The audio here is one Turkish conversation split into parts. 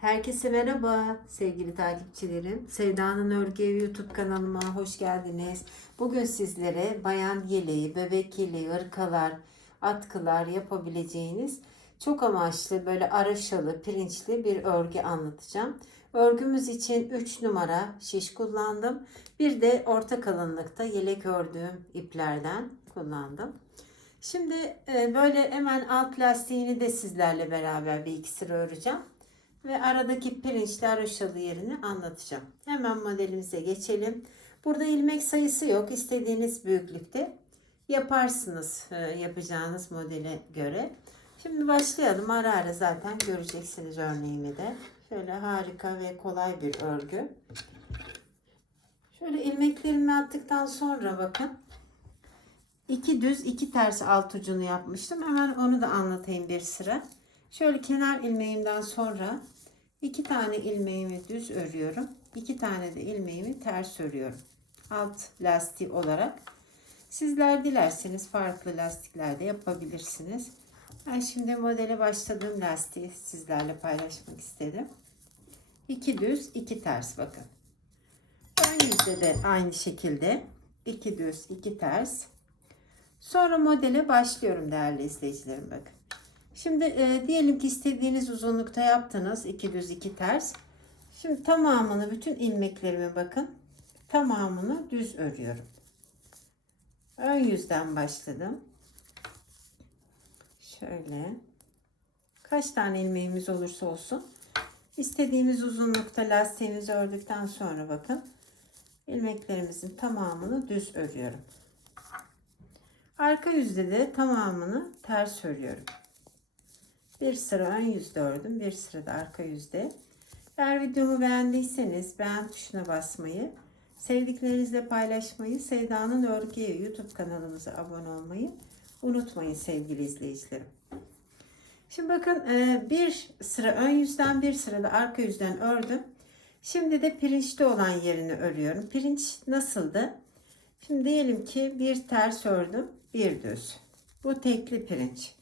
Herkese merhaba sevgili takipçilerim. Sevda'nın Örgü YouTube kanalıma hoş geldiniz. Bugün sizlere bayan yeleği, bebek yeleği, ırkalar, atkılar yapabileceğiniz çok amaçlı böyle araşalı, pirinçli bir örgü anlatacağım. Örgümüz için 3 numara şiş kullandım. Bir de orta kalınlıkta yelek ördüğüm iplerden kullandım. Şimdi e, böyle hemen alt lastiğini de sizlerle beraber bir iki sıra öreceğim. Ve aradaki pirinçli haroşalı yerini anlatacağım. Hemen modelimize geçelim. Burada ilmek sayısı yok. İstediğiniz büyüklükte yaparsınız e, yapacağınız modele göre. Şimdi başlayalım. Ara ara zaten göreceksiniz örneğimi de. Şöyle harika ve kolay bir örgü. Şöyle ilmeklerimi attıktan sonra bakın. iki düz iki ters alt ucunu yapmıştım. Hemen onu da anlatayım bir sıra. Şöyle kenar ilmeğimden sonra iki tane ilmeğimi düz örüyorum. iki tane de ilmeğimi ters örüyorum. Alt lastik olarak. Sizler dilerseniz farklı lastiklerde yapabilirsiniz. Ben şimdi modele başladığım lastiği sizlerle paylaşmak istedim. İki düz, iki ters bakın. Ön yüzde de aynı şekilde iki düz, iki ters. Sonra modele başlıyorum değerli izleyicilerim bakın. Şimdi e, diyelim ki istediğiniz uzunlukta yaptınız. iki düz iki ters. Şimdi tamamını bütün ilmeklerime bakın. Tamamını düz örüyorum. Ön yüzden başladım. Şöyle. Kaç tane ilmeğimiz olursa olsun. istediğimiz uzunlukta lastiğimizi ördükten sonra bakın. ilmeklerimizin tamamını düz örüyorum. Arka yüzde de tamamını ters örüyorum. Bir sıra ön yüzde ördüm. Bir sıra da arka yüzde. Eğer videomu beğendiyseniz beğen tuşuna basmayı, sevdiklerinizle paylaşmayı, Sevda'nın Örgüye YouTube kanalımıza abone olmayı unutmayın sevgili izleyicilerim. Şimdi bakın e, bir sıra ön yüzden bir sıra da arka yüzden ördüm. Şimdi de pirinçte olan yerini örüyorum. Pirinç nasıldı? Şimdi diyelim ki bir ters ördüm, bir düz. Bu tekli pirinç.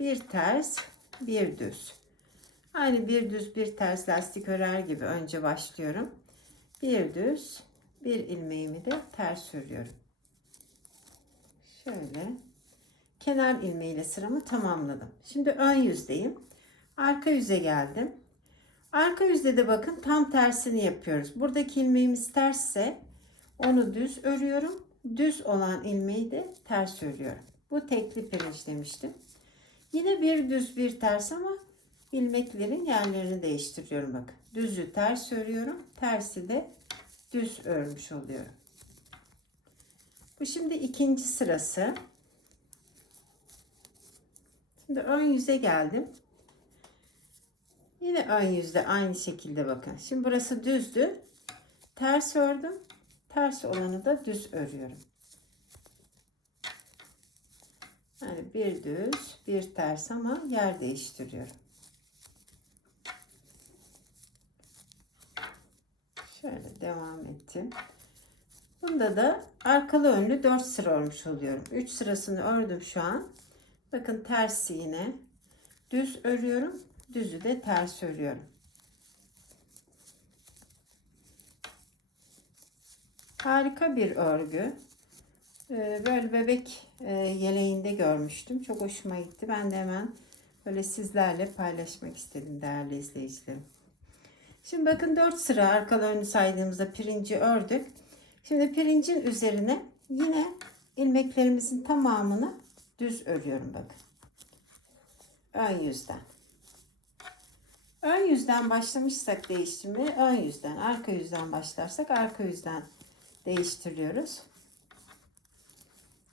Bir ters, bir düz. Aynı bir düz bir ters lastik örer gibi önce başlıyorum. Bir düz, bir ilmeğimi de ters örüyorum. Şöyle kenar ilmeğiyle sıramı tamamladım. Şimdi ön yüzdeyim. Arka yüze geldim. Arka yüzde de bakın tam tersini yapıyoruz. Buradaki ilmeğimiz tersse onu düz örüyorum. Düz olan ilmeği de ters örüyorum. Bu tekli pirinç demiştim. Yine bir düz bir ters ama ilmeklerin yerlerini değiştiriyorum bakın. Düzü ters örüyorum. Tersi de düz örmüş oluyorum. Bu şimdi ikinci sırası. Şimdi ön yüze geldim. Yine ön yüzde aynı şekilde bakın. Şimdi burası düzdü. Ters ördüm. Ters olanı da düz örüyorum. Yani bir düz, bir ters ama yer değiştiriyorum. Şöyle devam ettim. Bunda da arkalı önlü 4 sıra örmüş oluyorum. 3 sırasını ördüm şu an. Bakın tersi yine. Düz örüyorum. Düzü de ters örüyorum. Harika bir örgü. Ee, böyle bebek e, yeleğinde görmüştüm. Çok hoşuma gitti. Ben de hemen böyle sizlerle paylaşmak istedim değerli izleyicilerim. Şimdi bakın 4 sıra arkalarını saydığımızda pirinci ördük. Şimdi pirincin üzerine yine ilmeklerimizin tamamını düz örüyorum bakın. Ön yüzden. Ön yüzden başlamışsak değiştirmeye ön yüzden, arka yüzden başlarsak arka yüzden değiştiriyoruz.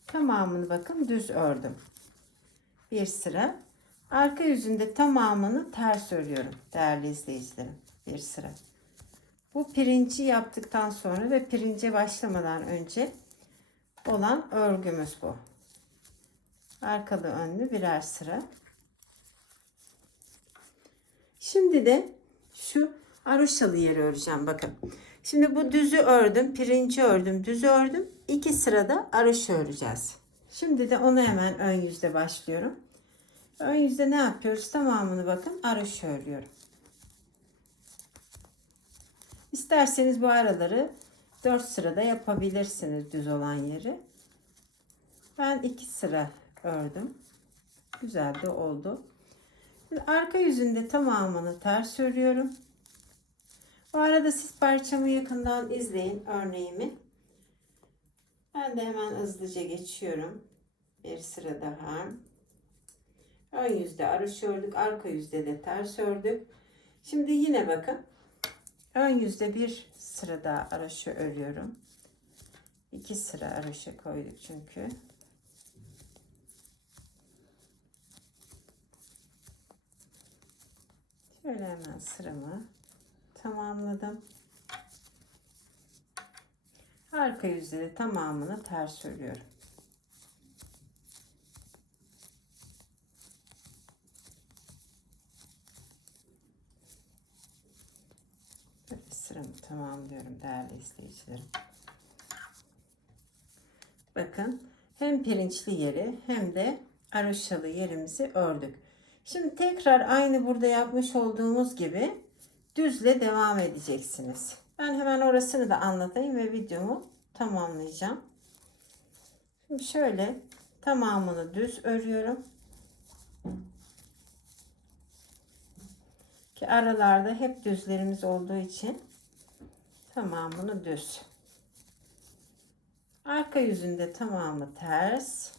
Tamamını bakın düz ördüm. Bir sıra. Arka yüzünde tamamını ters örüyorum değerli izleyicilerim. Bir sıra. Bu pirinci yaptıktan sonra ve pirince başlamadan önce olan örgümüz bu. Arkalı önlü birer sıra. Şimdi de şu aroşalı yeri öreceğim bakın. Şimdi bu düzü ördüm, pirinci ördüm, düzü ördüm. İki sırada aroşa öreceğiz. Şimdi de onu hemen ön yüzde başlıyorum. Ön yüzde ne yapıyoruz? Tamamını bakın aroşa örüyorum. İsterseniz bu araları 4 sırada yapabilirsiniz düz olan yeri. Ben 2 sıra ördüm. Güzel de oldu. Şimdi arka yüzünde tamamını ters örüyorum. Bu arada siz parçamı yakından izleyin örneğimi. Ben de hemen hızlıca geçiyorum. Bir sıra daha. Ön yüzde araş ördük. Arka yüzde de ters ördük. Şimdi yine bakın. Ön yüzde bir sıra daha araşı örüyorum. İki sıra araşa koyduk çünkü. Şöyle hemen sıramı tamamladım. Arka yüzde de tamamını ters örüyorum. Böyle sıramı tamamlıyorum değerli izleyicilerim. Bakın hem pirinçli yeri hem de aroşalı yerimizi ördük. Şimdi tekrar aynı burada yapmış olduğumuz gibi düzle devam edeceksiniz. Ben hemen orasını da anlatayım ve videomu tamamlayacağım. Şimdi şöyle tamamını düz örüyorum. Ki aralarda hep düzlerimiz olduğu için tamamını düz. Arka yüzünde tamamı ters.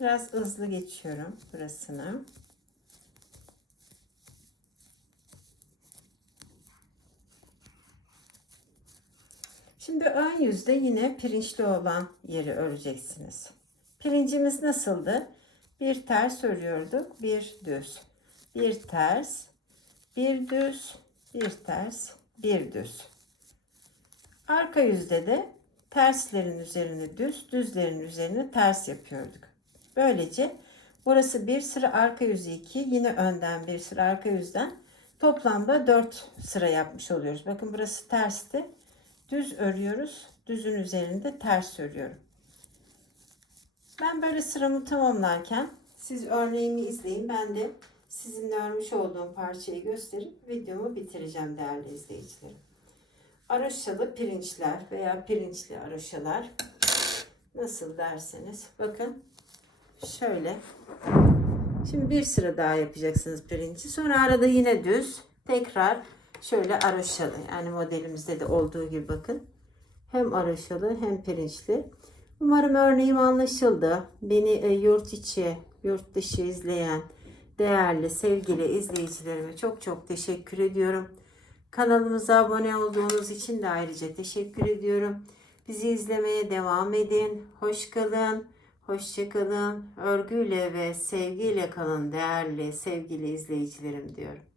Biraz hızlı geçiyorum burasını. Şimdi ön yüzde yine pirinçli olan yeri öreceksiniz. Pirincimiz nasıldı? Bir ters örüyorduk, bir düz. Bir ters, bir düz, bir ters, bir düz. Arka yüzde de terslerin üzerine düz, düzlerin üzerine ters yapıyorduk. Böylece burası bir sıra arka yüzü iki, yine önden bir sıra arka yüzden toplamda dört sıra yapmış oluyoruz. Bakın burası tersti. Düz örüyoruz. Düzün üzerinde ters örüyorum. Ben böyle sıramı tamamlarken siz örneğimi izleyin. Ben de sizinle örmüş olduğum parçayı gösterip videomu bitireceğim değerli izleyicilerim. Aroşalı pirinçler veya pirinçli aroşalar nasıl derseniz bakın şöyle şimdi bir sıra daha yapacaksınız pirinci sonra arada yine düz tekrar şöyle aroşalı yani modelimizde de olduğu gibi bakın. Hem aroşalı hem pirinçli. Umarım örneğim anlaşıldı. Beni e, yurt içi yurt dışı izleyen değerli sevgili izleyicilerime çok çok teşekkür ediyorum. Kanalımıza abone olduğunuz için de ayrıca teşekkür ediyorum. Bizi izlemeye devam edin. Hoş kalın. Hoşçakalın. Örgüyle ve sevgiyle kalın değerli sevgili izleyicilerim diyorum.